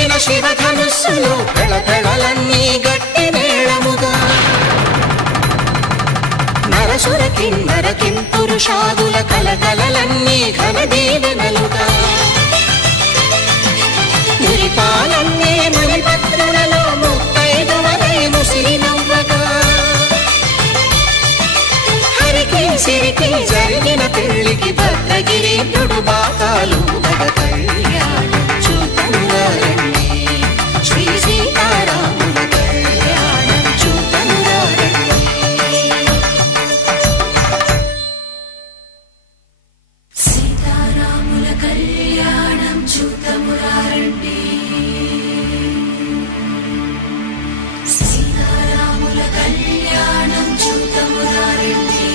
మెరిసిన శివధనుస్సులు పెళపెళలన్నీ గట్టి మేళముగా నరసుర కిన్నర కింపురుషాదుల కలగలలన్నీ ఘన దీవెనలుగా మురిపాలన్నీ మునిపత్రులలో ముత్తైదువలై ముసిరి నవ్వగా హరికి సిరికి జరిగిన పెళ్లికి భద్రగిరీంద్రుడు బాకాలు కళ్యాణం చూతనురారండి శ్రీ సీతారాముల కళ్యాణం చూతనురారండి. సీతారాముల కళ్యాణం చూతమురారండి సీతారాముల కళ్యాణం చూతమురారండి.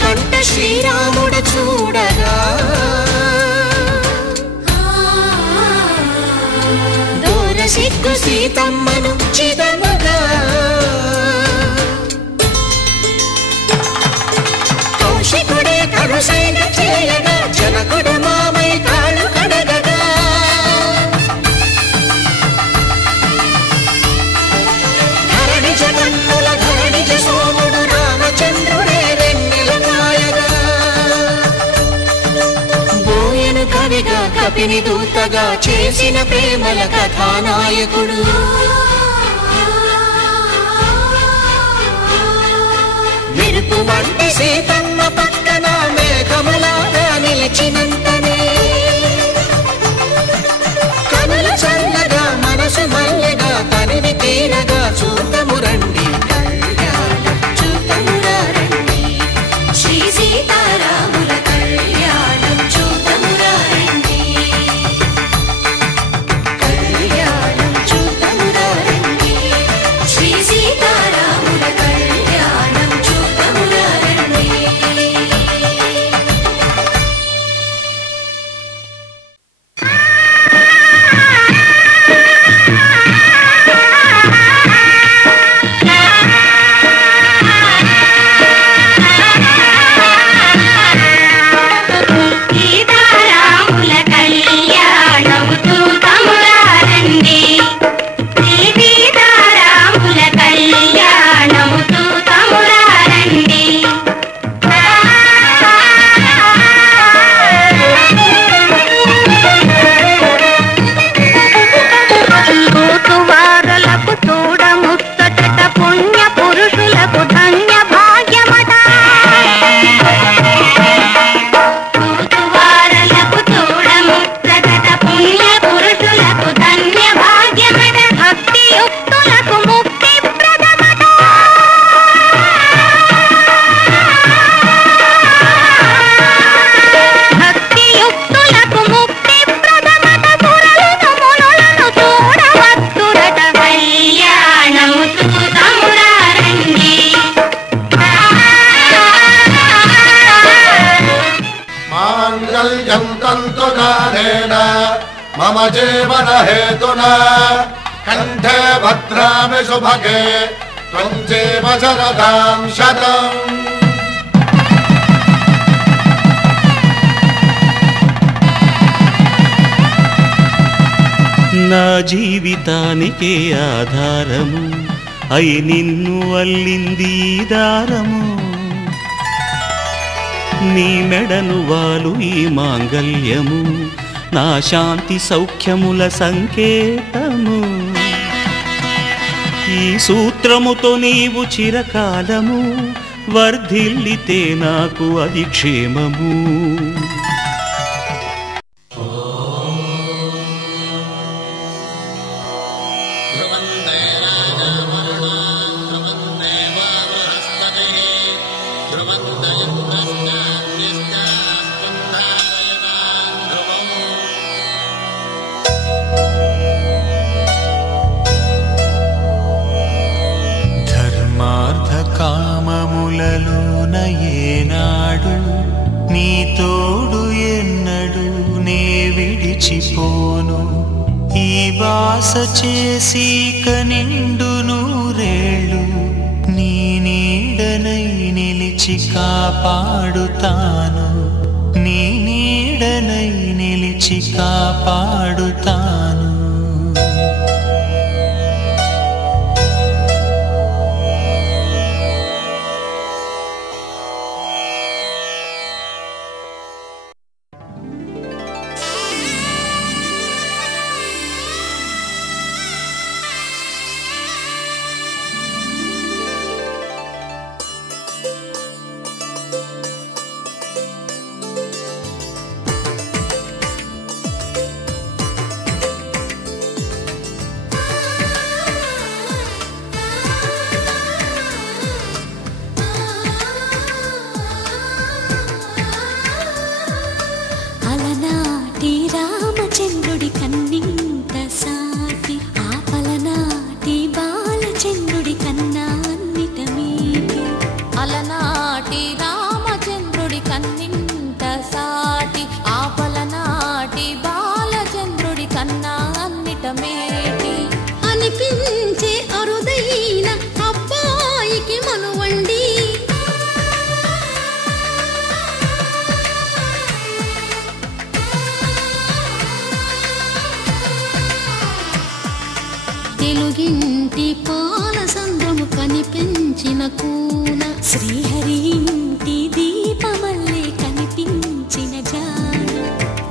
కంట శ్రీరాముడు చూడగా దూర సిగ్గు సీతమ్మను చిదమగా కౌశికుడే కరుసైన చేయగా జనకుడు మామై కాళ్ళు కడగగా ధరణి జగన్నుల ధరణి సోముడు రామచంద్రుడే కవిగా కపిని దూతగా చేసిన ప్రేమల కథానాయకుడు మెరుపు వంటి సీతమ్మ పక్కన మేఘములాగా నిలిచినంతనే కనులు చల్లగా మనసు మల్లెగా తనివి తీరగా చూతము రండి కళ్యాణం చూతమురా రండి శ్రీ సీతారాముల కళ్యాణం చూతమురా రండి కళ్యాణం చూతమురా రండి శ్రీ సీతారాముల కళ్యాణం చూతమురా రండి. मम जीवन हेतुना कंठे भद्रामि शुभगे त्वं जीव शरदां शतम्. నా జీవితానికే ఆధారము అయి నిన్ను అల్లింది దారము నీ మెడను వాలు ఈ మాంగల్యము నా శాంతి సౌఖ్యముల సంకేతము ఈ సూత్రముతో నీవు చిరకాలము వర్ధిల్లితే నాకు అది క్షేమము. ధర్మార్థ కామములలోన ఏనాడు నీ తోడు ఎన్నడు నే విడిచిపోను. ఈ వాస చేసి కనిండు నూరేళ్ళు నీ నీడనై నిలిచి కాపాడుతాను. నీ నీడనై నిలిచి కాపాడుతాను. అలనాటి రామచంద్రుడి కన్నింత సాటి ఆపలనాటి బాలచంద్రుడి కన్నా అన్నిట మీటి. అలనాటి రామచంద్రుడి కన్నింత సాటి ఆపలనాటి బాలచంద్రుడి కన్నా అన్నిట మేటి. అనిపించే అరుదైన అబ్బాయికి మనువండి. తెలుగింటి పాల సంద్రము కనిపించిన కూన శ్రీహరి ఇంటి దీపమల్లే కనిపించిన జాన.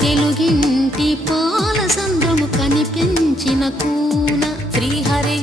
తెలుగింటి పాల సంద్రము కనిపించిన కూన శ్రీహరి